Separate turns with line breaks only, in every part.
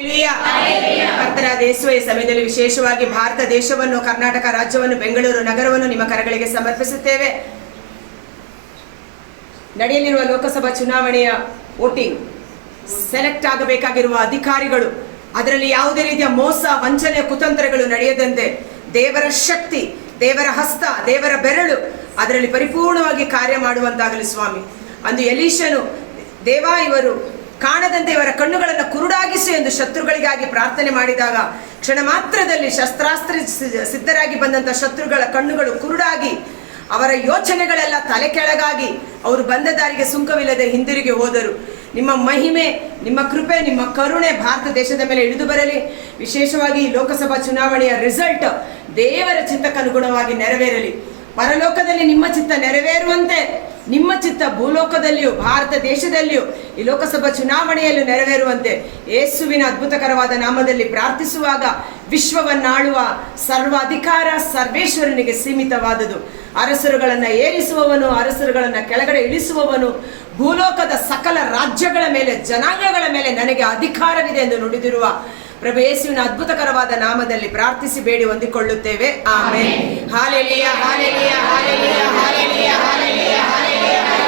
ಕರ್ತನಾದ ಯೇಸುವೆ ಸಮಯದಲ್ಲಿ ವಿಶೇಷವಾಗಿ ಭಾರತ ದೇಶವನ್ನು, ಕರ್ನಾಟಕ ರಾಜ್ಯವನ್ನು, ಬೆಂಗಳೂರು ನಗರವನ್ನು ನಿಮ್ಮ ಕರಗಳಿಗೆ ಸಮರ್ಪಿಸುತ್ತೇವೆ. ನಡೆಯಲಿರುವ ಲೋಕಸಭಾ ಚುನಾವಣೆಯ ವೋಟಿಂಗ್ ಸೆಲೆಕ್ಟ್ ಆಗಬೇಕಾಗಿರುವ ಅಧಿಕಾರಿಗಳು, ಅದರಲ್ಲಿ ಯಾವುದೇ ರೀತಿಯ ಮೋಸ, ವಂಚನೆ, ಕುತಂತ್ರಗಳು ನಡೆಯದಂತೆ ದೇವರ ಶಕ್ತಿ, ದೇವರ ಹಸ್ತ, ದೇವರ ಬೆರಳು ಅದರಲ್ಲಿ ಪರಿಪೂರ್ಣವಾಗಿ ಕಾರ್ಯ ಮಾಡುವಂತಾಗಲಿ ಸ್ವಾಮಿ. ಅಂದು ಎಲೀಶನು ದೇವ ಇವರು ಕಾಣದಂತೆ ಇವರ ಕಣ್ಣುಗಳನ್ನು ಕುರುಡಾಗಿಸು ಎಂದು ಶತ್ರುಗಳಿಗಾಗಿ ಪ್ರಾರ್ಥನೆ ಮಾಡಿದಾಗ ಕ್ಷಣ ಮಾತ್ರದಲ್ಲಿ ಶಸ್ತ್ರಾಸ್ತ್ರ ಸಿದ್ಧರಾಗಿ ಬಂದಂಥ ಶತ್ರುಗಳ ಕಣ್ಣುಗಳು ಕುರುಡಾಗಿ ಅವರ ಯೋಚನೆಗಳೆಲ್ಲ ತಲೆ ಕೆಳಗಾಗಿ ಅವರು ಬಂದ ದಾರಿಗೆ ಸುಂಕವಿಲ್ಲದೆ ಹಿಂದಿರುಗಿ ಹೋದರು. ನಿಮ್ಮ ಮಹಿಮೆ, ನಿಮ್ಮ ಕೃಪೆ, ನಿಮ್ಮ ಕರುಣೆ ಭಾರತ ದೇಶದ ಮೇಲೆ ಇಳಿದು ಬರಲಿ. ವಿಶೇಷವಾಗಿ ಲೋಕಸಭಾ ಚುನಾವಣೆಯ ರಿಸಲ್ಟ್ ದೇವರ ಚಿತ್ತಕ್ಕನುಗುಣವಾಗಿ ನೆರವೇರಲಿ. ಪರಲೋಕದಲ್ಲಿ ನಿಮ್ಮ ಚಿತ್ತ ನೆರವೇರುವಂತೆ ನಿಮ್ಮ ಚಿತ್ತ ಭೂಲೋಕದಲ್ಲಿಯೂ, ಭಾರತ ದೇಶದಲ್ಲಿಯೂ, ಈ ಲೋಕಸಭಾ ಚುನಾವಣೆಯಲ್ಲೂ ನೆರವೇರುವಂತೆ ಯೇಸುವಿನ ಅದ್ಭುತಕರವಾದ ನಾಮದಲ್ಲಿ ಪ್ರಾರ್ಥಿಸುವಾಗ ವಿಶ್ವವನ್ನಾಳುವ ಸರ್ವ ಅಧಿಕಾರ ಸರ್ವೇಶ್ವರನಿಗೆ ಸೀಮಿತವಾದುದು. ಅರಸರುಗಳನ್ನು ಏರಿಸುವವನು, ಅರಸರುಗಳನ್ನು ಕೆಳಗಡೆ ಇಳಿಸುವವನು, ಭೂಲೋಕದ ಸಕಲ ರಾಜ್ಯಗಳ ಮೇಲೆ, ಜನಾಂಗಗಳ ಮೇಲೆ ನನಗೆ ಅಧಿಕಾರವಿದೆ ಎಂದು ನುಡಿದಿರುವ ಪ್ರಭು ಯೇಸುವಿನ ಅದ್ಭುತಕರವಾದ ನಾಮದಲ್ಲಿ ಪ್ರಾರ್ಥಿಸಿ ಬೇಡಿ ಹೊಂದಿಕೊಳ್ಳುತ್ತೇವೆ. ಆಮೇಲೆ ಹಾಲೆಲಿಯ ಹಾಲೆಲಿಯ ಹಾಲೆಲಿಯ ಹಾಲೆಲಿಯ ಹಾಲೆಲಿಯ
ಭಾರತ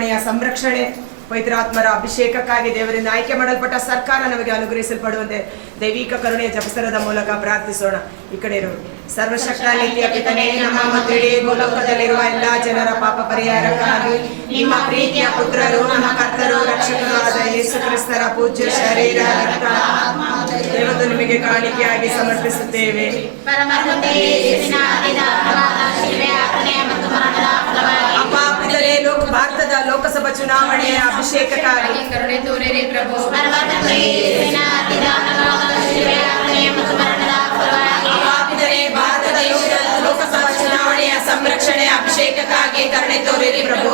ಚುನಾವಣೆಯ ಸಂರಕ್ಷಣೆ, ಪವಿತ್ರಾತ್ಮರ ಅಭಿಷೇಕಕ್ಕಾಗಿ ದೇವರಿಂದ ಆಯ್ಕೆ ಮಾಡಲ್ಪಟ್ಟ ಸರ್ಕಾರ ನಮಗೆ ಅನುಗ್ರಹಿಸಲ್ಪಡುವಂತೆ ದೈವಿಕ ಕರುಣೆಯ ಜಪಸರದ ಮೂಲಕ ಪ್ರಾರ್ಥಿಸೋಣ. ಈ ಕಡೆ ಇರೋರು ನಮ್ಮ ಎಲ್ಲಾ ಜನರ ಪಾಪ ಪರಿಹಾರಕ್ಕಾಗಿ ನಿಮ್ಮ ಪ್ರೀತಿಯ ಪುತ್ರರು, ನಮ್ಮ ಕರ್ತರು, ರಕ್ಷಕರಾದ ಯೇಸು ಕ್ರಿಸ್ತರ ಪೂಜ್ಯ ಶರೀರ, ರಕ್ತ ನಿಮಗೆ ಕಾಣಿಕೆಯಾಗಿ ಸಮರ್ಪಿಸುತ್ತೇವೆ. ಭಾರತದ ಲೋಕಸಭಾ ಚುನಾವಣೆಯ ಅಭಿಷೇಕಕ್ಕಾಗಿ.
ಕರುಣೆ ತೋರಿರಿ
ಭಾರತದ ಲೋಕ- ಲೋಕಸಭಾ ಚುನಾವಣೆಯ ಸಂರಕ್ಷಣೆ ಅಭಿಷೇಕಕ್ಕಾಗಿ ಕರುಣೆ ತೋರಿರಿ ಪ್ರಭು.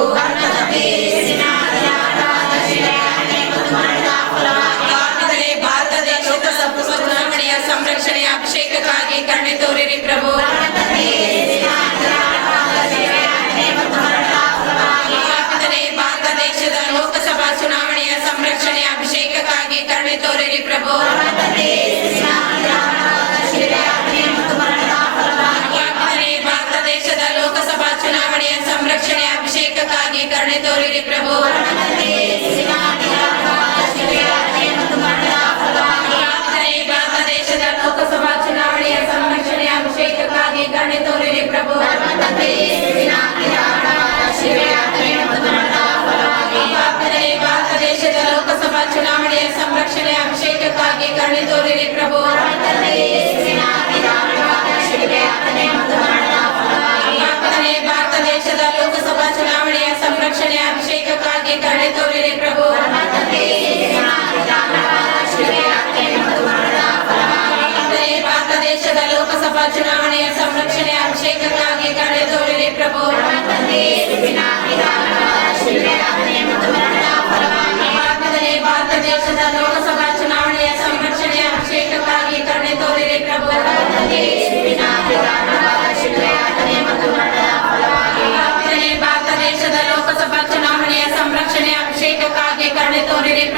ಪಾಪಿದರೆ ಭಾರತದ ಲೋಕಸಭಾ ಚುನಾವಣೆಯ ಸಂರಕ್ಷಣೆಯ ಅಭಿಷೇಕಕ್ಕಾಗಿ ಕರುಣೆ ತೋರಿರಿ ಪ್ರಭು. ತೋರಿರಿ ಪ್ರಭು ಪಾಪಿದರೆ ಭಾರತ ದೇಶದ ಲೋಕಸಭಾ ಚುನಾವಣೆಯ ಸಂರಕ್ಷಣೆಯ ಅಭಿಷೇಕಕ್ಕಾಗಿ ಕರುಣೆ ತೋರಿರಿ ಪ್ರಭು ಚುನಾವಣೆಯ ಸಂರಕ್ಷಣೆಯ ಅಭಿಷೇಕಕ್ಕಾಗಿ ಕರುಣೆ ತೋರಿರಿ ಪ್ರಭು ಪಾಪಿದರೆ ಭಾರತ ದೇಶದ ಲೋಕಸಭಾ ಚುನಾವಣೆಯ ಸಂರಕ್ಷಣೆಯ ಅಭಿಷೇಕಕ್ಕಾಗಿ ಕರುಣೆ ತೋರಿರಿ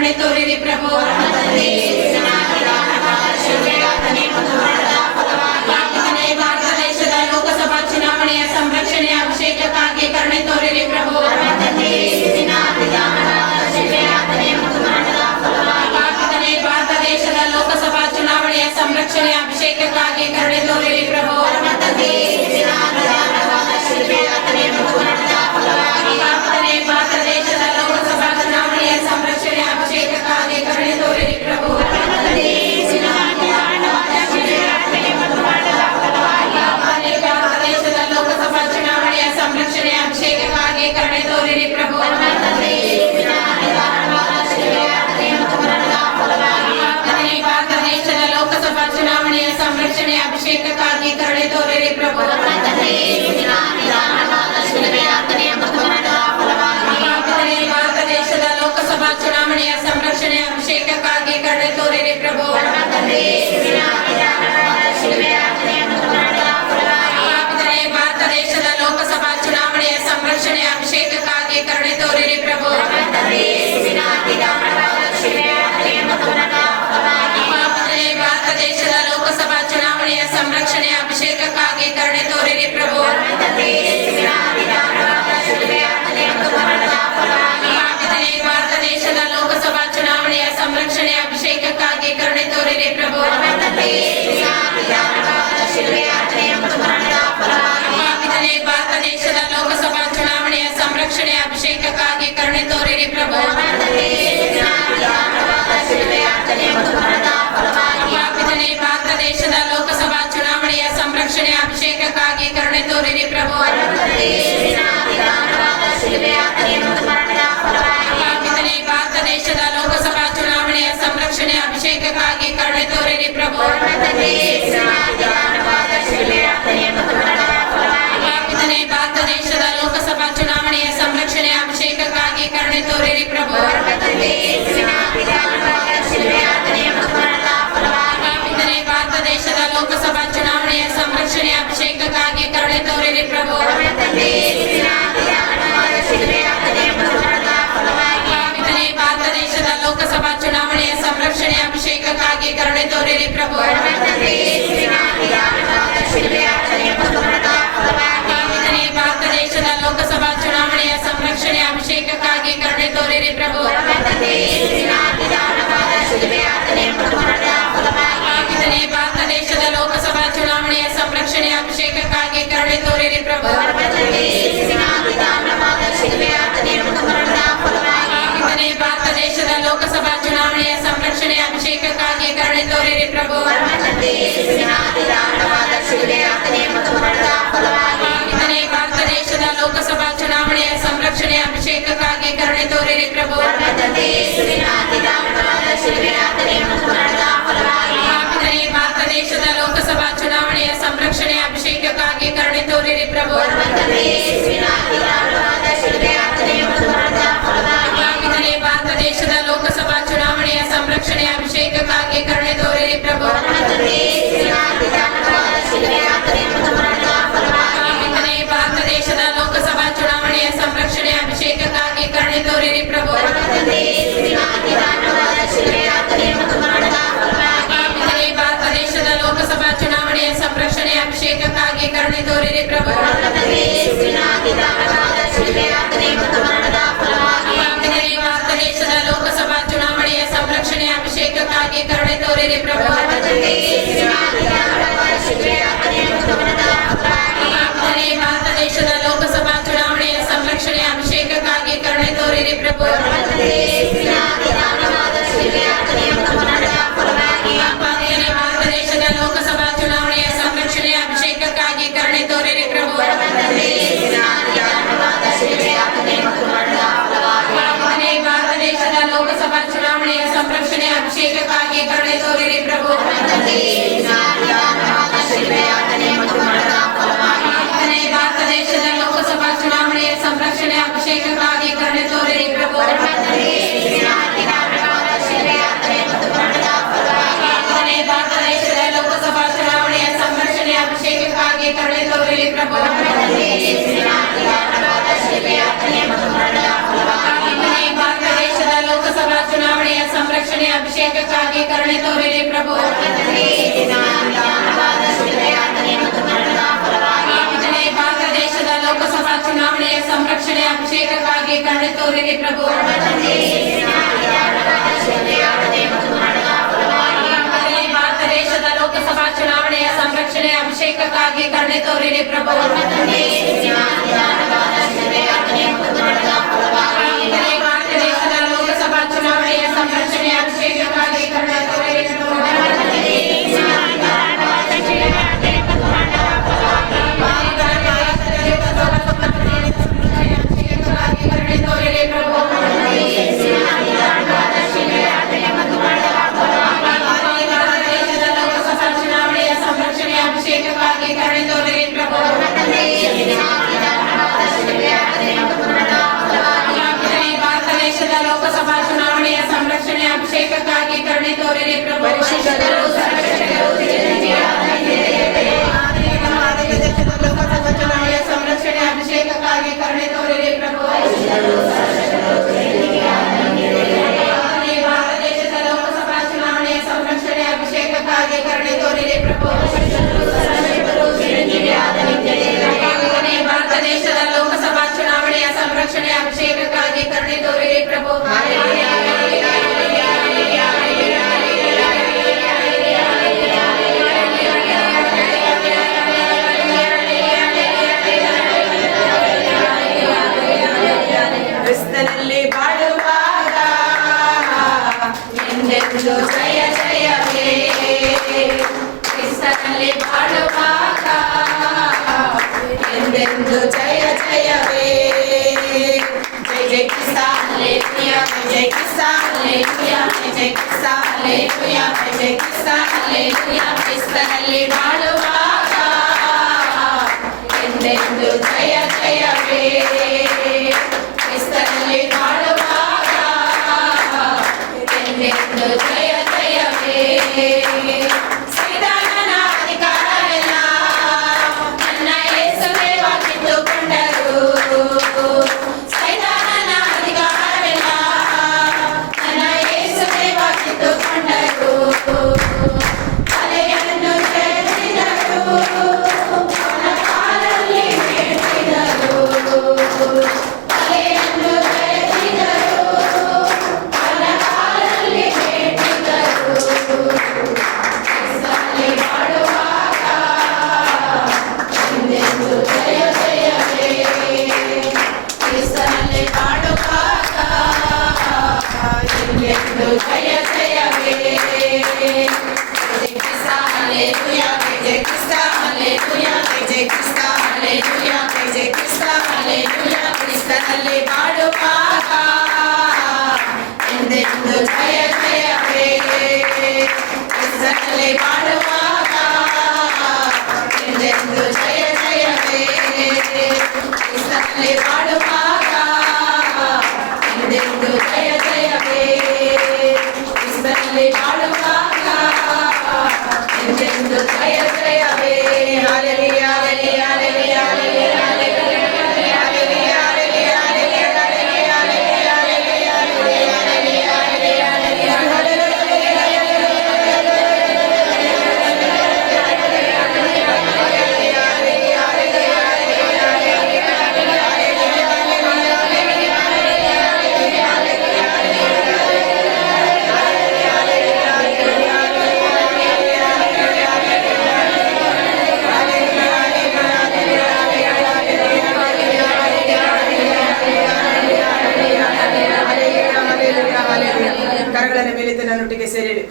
ಕರುಣೆ ತೋರಿರಿ ಪ್ರಭು ಪಾಪಿದರೆ ಭಾರತ ದೇಶದ ಲೋಕಸಭಾ ಚುನಾವಣೆಯ ಸಂರಕ್ಷಣೆಯ ಅಭಿಷೇಕಕ್ಕಾಗಿ ಕರುಣೆ ತೋರಿರಿ ಪ್ರಭು ಪಾಪಿದರೆ ಭಾರತ ದೇಶದ ಲೋಕಸಭಾ ಚುನಾವಣೆಯ ಸಂರಕ್ಷಣೆಯ ಅಭಿಷೇಕಕ್ಕಾಗಿ ಕರುಣೆ ತೋರಿರಿ ತೋರಿರಿ ಪ್ರಭು ಪಾಪಿದರೆ ಭಾರತ ದೇಶದ ಲೋಕಸಭಾ ಚುನಾವಣೆಯ ಸಂರಕ್ಷಣೆಯ ಅಭಿಷೇಕಕ್ಕಾಗಿ ಕರುಣೆ ತೋರಿರಿ ಪ್ರಭು ಪಾಪಿದರೆ ಭಾರತ ದೇಶದ ಲೋಕಸಭಾ ಚುನಾವಣೆಯ ಸಂರಕ್ಷಣೆಯ ಅಭಿಷೇಕಕ್ಕಾಗಿ ಕರುಣೆ ತೋರಿರಿ ಪ್ರಭು ರಕ್ಷಣೆಗಾಗಿ ಕರುಣೆ ತೋರಿರಿ ಪ್ರಭು ಭಾರತ ದೇಶದ ಲೋಕಸಭಾ ಚುನಾವಣೆಯ ಸಂರಕ್ಷಣೆ ಅಭಿಷೇಕಕ್ಕಾಗಿ ಕರುಣೆ ತೋರಿರಿ ಪ್ರಭು. ಭಾಗ್ಯ ಕರುಣೆ ತೋರಿರಿ ಪ್ರಭು ಭಾರತದೇಶದ ಲೋಕಸಭಾ ಚುನಾವಣೆಯ ಸಂರಕ್ಷಣೆ ಅಭಿಷೇಕಕ್ಕಾಗಿ ಕರುಣೆ ತೋರಿರಿ ಪ್ರಭು ಭಾರತದೇಶದ ಲೋಕಸಭಾ ಚುನಾವಣೆಯ ಸಂರಕ್ಷಣೆ ಅಭಿಷೇಕಕ್ಕಾಗಿ ಕರುಣೆ ತೋರಿರಿ ಪ್ರಭು ಸೂರ್ಯನಿ ಪ್ರಭು
ಫಲವಾಗಿ
ಭಾರತ ದೇಶದ ಲೋಕಸಭಾ ಚುನಾವಣೆಯ ಸಂರಕ್ಷಣೆ ಅಭಿಷೇಕಕ್ಕಾಗಿ ಕರುಣೆ ತೋರಿರಿ ಪ್ರಭು తండ్రి ప్రభు ಭಾರತದೇಶದ ಲೋಕಸಭಾ ಚುನಾವಣೆಯ ಸಂರಕ್ಷಣೆ ಅಭಿಷೇಕಕ್ಕಾಗಿ ಕರುಣೆ ತೋರಿರಿ ಪ್ರಭು ಭಾರತದೇಶದ ಲೋಕಸಭಾ ಚುನಾವಣೆಯ ಸಂರಕ್ಷಣೆ ಅಭಿಷೇಕಕ್ಕಾಗಿ ಕರುಣೆ ತೋರಿರಿ ಪ್ರಭು ಲೋಕಸಭಾ ಚುನಾವಣೆಯ ಸಂರಕ್ಷಣೆ ಅಭಿಷೇಕಕ್ಕಾಗಿ ಕರ್ಣೆ ತೋರಿರಿ ಪ್ರಭು. ಭಾರತದೇಶದ ಲೋಕಸಭಾ ಚುನಾವಣೆಯ ಸಂರಕ್ಷಣೆ ಅಭಿಷೇಕಕ್ಕಾಗಿ ಕರುಣೆ ತೋರಿರಿ ಪ್ರಭು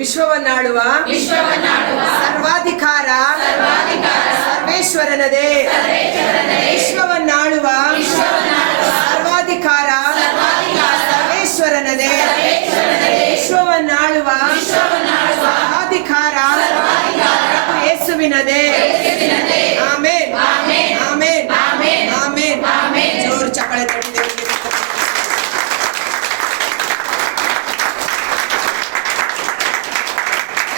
ವಿಶ್ವವನ್ನಾಳುವ ಸರ್ವಾಧಿಕಾರ ಸರ್ವೇಶ್ವರನದೇ. ವಿಶ್ವವನ್ನಾಳುವ